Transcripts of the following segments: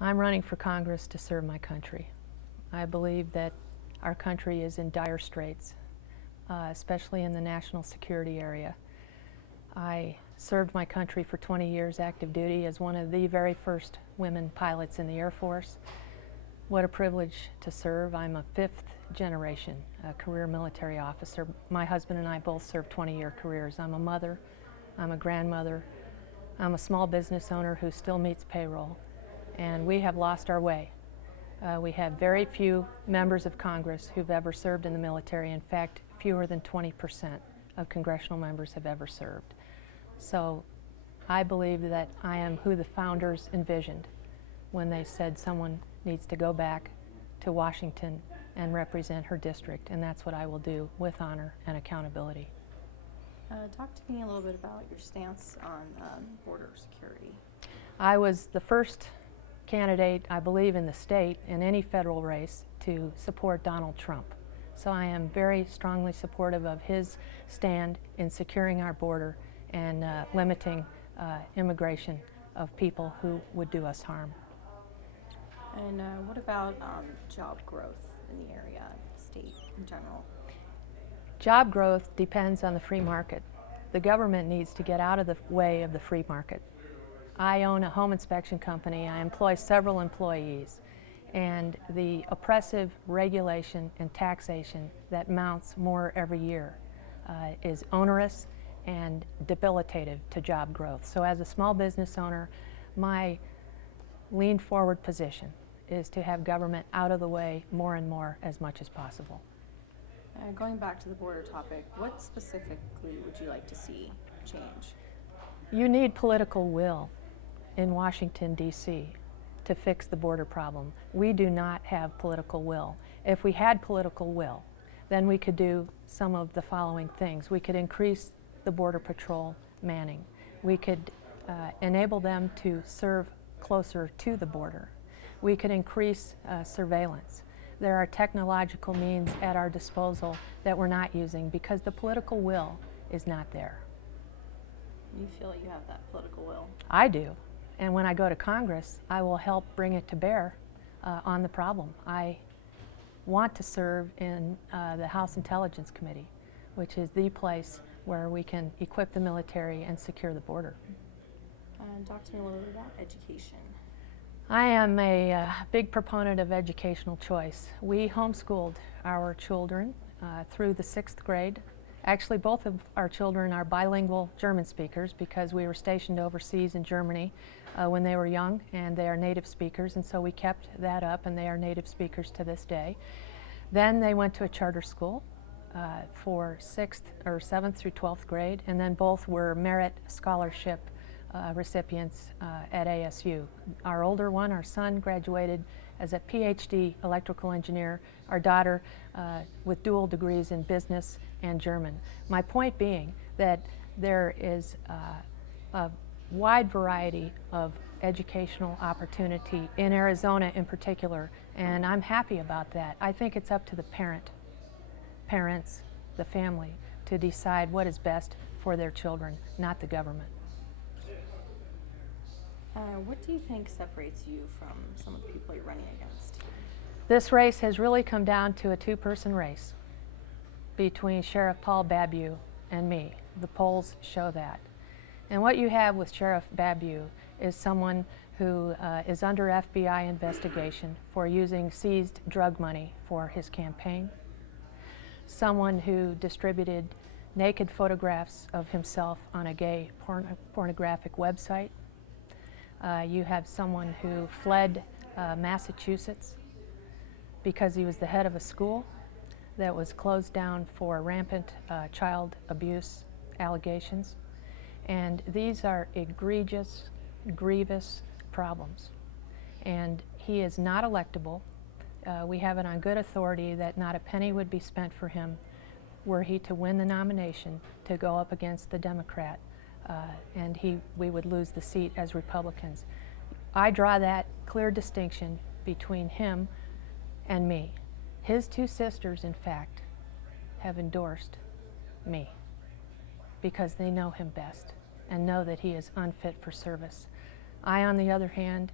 I'm running for Congress to serve my country. I believe that our country is in dire straits, especially in the national security area. I served my country for 20 years active duty as one of the very first women pilots in the Air Force. What a privilege to serve. I'm a fifth generation career military officer. My husband and I both served 20-year careers. I'm a mother, I'm a grandmother, I'm a small business owner who still meets payroll, and we have lost our way. We have very few members of Congress who've ever served in the military. In fact, fewer than 20% of congressional members have ever served. So I believe that I am who the founders envisioned when they said someone needs to go back to Washington and represent her district, and that's what I will do with honor and accountability. Talk to me a little bit about your stance on border security. I was the first candidate, I believe, in the state in any federal race to support Donald Trump. So I am very strongly supportive of his stand in securing our border and limiting immigration of people who would do us harm. And what about job growth in the area, state in general? Job growth depends on the free market. The government needs to get out of the way of the free market. I own a home inspection company. I employ several employees, and the oppressive regulation and taxation that mounts more every year is onerous and debilitative to job growth. So as a small business owner, my lean forward position is to have government out of the way more and more as much as possible. Going back to the border topic, what specifically would you like to see change? You need political will in Washington, D.C. to fix the border problem. We do not have political will. If we had political will, then we could do some of the following things. We could increase the Border Patrol manning. We could enable them to serve closer to the border. We could increase surveillance. There are technological means at our disposal that we're not using because the political will is not there. You feel like you have that political will? I do. And when I go to Congress, I will help bring it to bear on the problem. I want to serve in the House Intelligence Committee, which is the place where we can equip the military and secure the border. Talk to me a little bit about education. I am a big proponent of educational choice. We homeschooled our children through the 6th grade. Actually, both of our children are bilingual German speakers because we were stationed overseas in Germany when they were young, and they are native speakers, and so we kept that up, and they are native speakers to this day. Then they went to a charter school for 6th or 7th through 12th grade, and then both were merit scholarship recipients at ASU. Our older one, our son, graduated as a PhD electrical engineer. Our daughter with dual degrees in business and German. My point being that there is a wide variety of educational opportunity in Arizona in particular, and I'm happy about that. I think it's up to the parents, the family, to decide what is best for their children, not the government. What do you think separates you from some of the people you're running against? This race has really come down to a two-person race between Sheriff Paul Babu and me. The polls show that. And what you have with Sheriff Babu is someone who is under FBI investigation for using seized drug money for his campaign, someone who distributed naked photographs of himself on a gay pornographic website. You have someone who fled Massachusetts because he was the head of a school that was closed down for rampant child abuse allegations. And these are egregious, grievous problems. And he is not electable. We have it on good authority that not a penny would be spent for him were he to win the nomination to go up against the Democrat. And we would lose the seat as Republicans. I draw that clear distinction between him and me. His two sisters, in fact, have endorsed me because they know him best and know that he is unfit for service. I, on the other hand,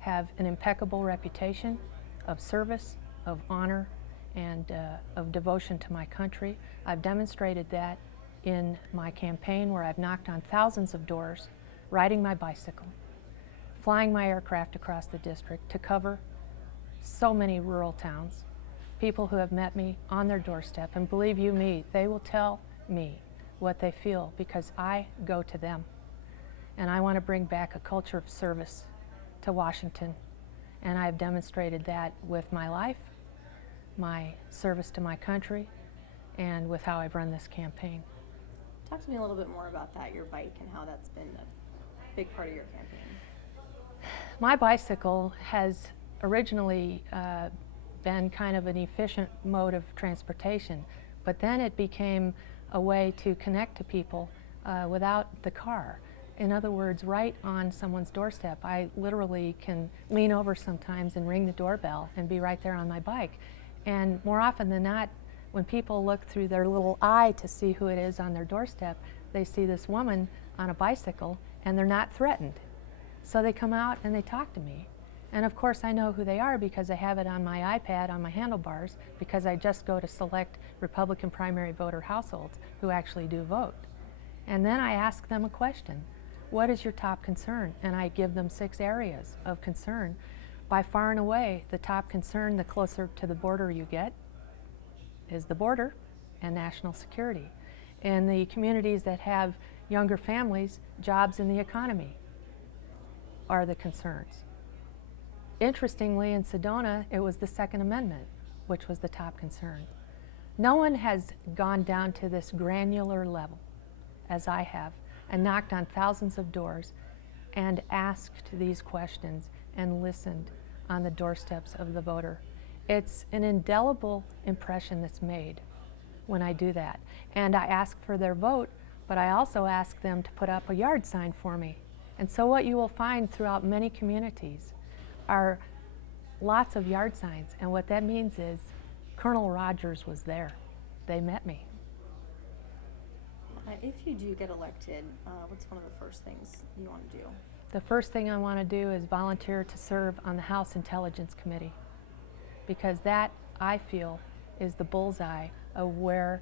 have an impeccable reputation of service, of honor, and of devotion to my country. I've demonstrated that in my campaign, where I've knocked on thousands of doors, riding my bicycle, flying my aircraft across the district to cover so many rural towns. People who have met me on their doorstep, and believe you me, they will tell me what they feel because I go to them. And I want to bring back a culture of service to Washington. And I have demonstrated that with my life, my service to my country, and with how I've run this campaign. Talk to me a little bit more about that, your bike, and how that's been a big part of your campaign. My bicycle has originally been kind of an efficient mode of transportation, but then it became a way to connect to people without the car. In other words, right on someone's doorstep. I literally can lean over sometimes and ring the doorbell and be right there on my bike. And more often than not, when people look through their little eye to see who it is on their doorstep, they see this woman on a bicycle and they're not threatened. So they come out and they talk to me. And of course I know who they are because I have it on my iPad on my handlebars, because I just go to select Republican primary voter households who actually do vote. And then I ask them a question. What is your top concern? And I give them 6 areas of concern. By far and away, the top concern, the closer to the border you get, is the border and national security. In the communities that have younger families, jobs and the economy are the concerns. Interestingly, in Sedona, it was the Second Amendment, which was the top concern. No one has gone down to this granular level as I have, and knocked on thousands of doors and asked these questions and listened on the doorsteps of the voter. It's an indelible impression that's made when I do that. And I ask for their vote, but I also ask them to put up a yard sign for me. And so what you will find throughout many communities are lots of yard signs. And what that means is Colonel Rogers was there. They met me. If you do get elected, what's one of the first things you want to do? The first thing I want to do is volunteer to serve on the House Intelligence Committee, because that, I feel, is the bullseye of where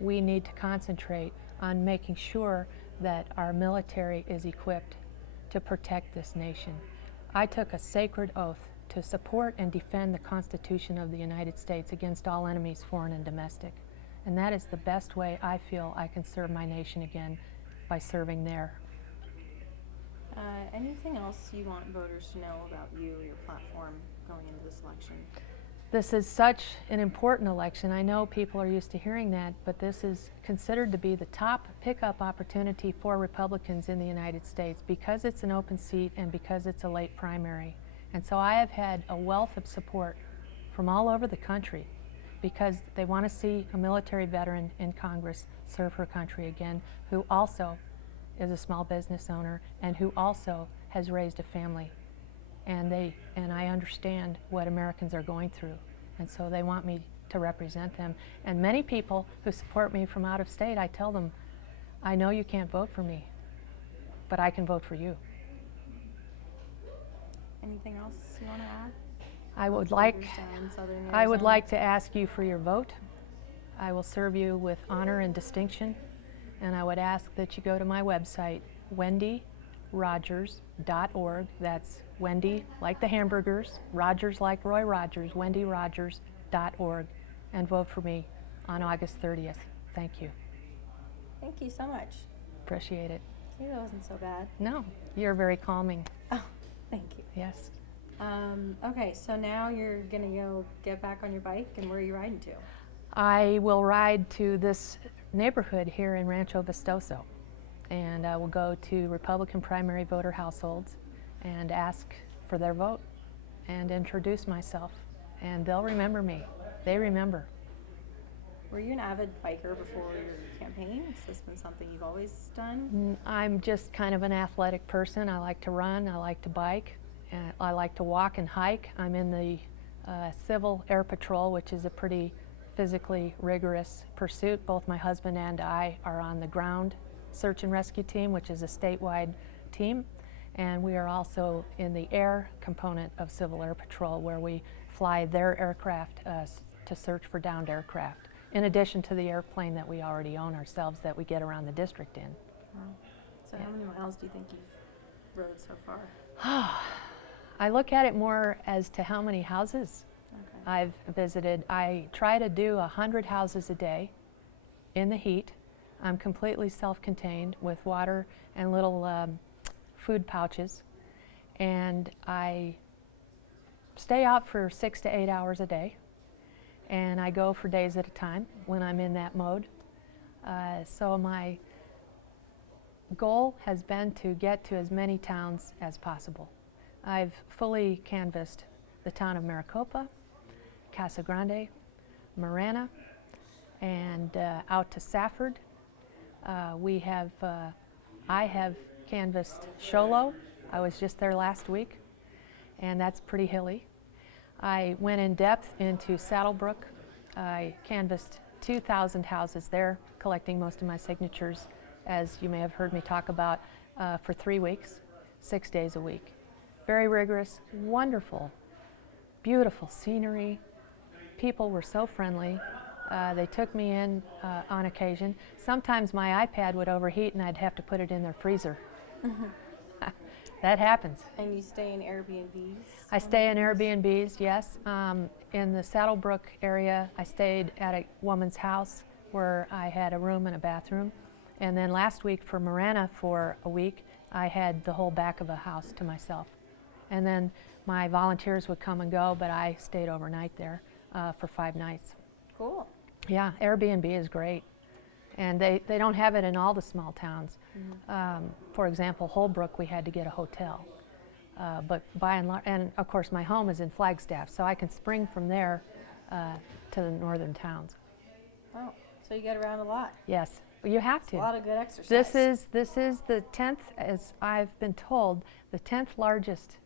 we need to concentrate on making sure that our military is equipped to protect this nation. I took a sacred oath to support and defend the Constitution of the United States against all enemies, foreign and domestic. And that is the best way I feel I can serve my nation again, by serving there. Anything else you want voters to know about you or your platform going into this election? This is such an important election. I know people are used to hearing that, but this is considered to be the top pickup opportunity for Republicans in the United States because it's an open seat and because it's a late primary. And so I have had a wealth of support from all over the country because they want to see a military veteran in Congress serve her country again, who also is a small business owner and who also has raised a family. And I understand what Americans are going through, and so they want me to represent them. And many people who support me from out of state, I tell them, I know you can't vote for me, but I can vote for you. Anything else you want to add? I would like to ask you for your vote. I will serve you with honor and distinction, and I would ask that you go to my website, wendyrogers.org. That's Wendy like the hamburgers, Rogers like Roy Rogers, wendyrogers.org, and vote for me on August 30th. Thank you. Thank you so much. Appreciate it. See, that wasn't so bad. No, you're very calming. Oh, thank you. Yes. Okay, so now you're gonna go get back on your bike, and where are you riding to? I will ride to this neighborhood here in Rancho Vistoso, and I will go to Republican primary voter households and ask for their vote and introduce myself, and they'll remember me. They remember. Were you an avid biker before your campaign? Has this been something you've always done? I'm just kind of an athletic person. I like to run, I like to bike, and I like to walk and hike. I'm in the Civil Air Patrol, which is a pretty physically rigorous pursuit. Both my husband and I are on the ground search and rescue team, which is a statewide team. And we are also in the air component of Civil Air Patrol, where we fly their aircraft to search for downed aircraft, in addition to the airplane that we already own ourselves that we get around the district in. Wow. So how many miles do you think you've rode so far? I look at it more as to how many houses I've visited. I try to do 100 houses a day in the heat. I'm completely self-contained with water and little food pouches, and I stay out for 6 to 8 hours a day, and I go for days at a time when I'm in that mode. So my goal has been to get to as many towns as possible. I've fully canvassed the town of Maricopa, Casa Grande, Marana, and out to Safford. I have canvassed Sholo. I was just there last week, and that's pretty hilly. I went in depth into Saddlebrook. I canvassed 2,000 houses there, collecting most of my signatures, as you may have heard me talk about, for 3 weeks, 6 days a week. Very rigorous, wonderful, beautiful scenery. People were so friendly. They took me in on occasion. Sometimes my iPad would overheat and I'd have to put it in their freezer. That happens. And you stay in Airbnbs? I stay in Airbnbs, yes. In the Saddlebrook area, I stayed at a woman's house where I had a room and a bathroom. And then last week for Marana for a week, I had the whole back of a house to myself. And then my volunteers would come and go, but I stayed overnight there for 5 nights. Cool. Yeah, Airbnb is great. And they don't have it in all the small towns. For example, Holbrook, we had to get a hotel. But by and large, and of course my home is in Flagstaff, so I can spring from there to the northern towns. Oh, so you get around a lot. Yes, you have to. A lot of good exercise. This is the 10th, as I've been told, the 10th largest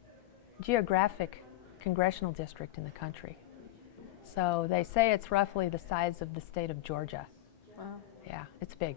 geographic congressional district in the country. So they say it's roughly the size of the state of Georgia. Wow. Yeah, it's big.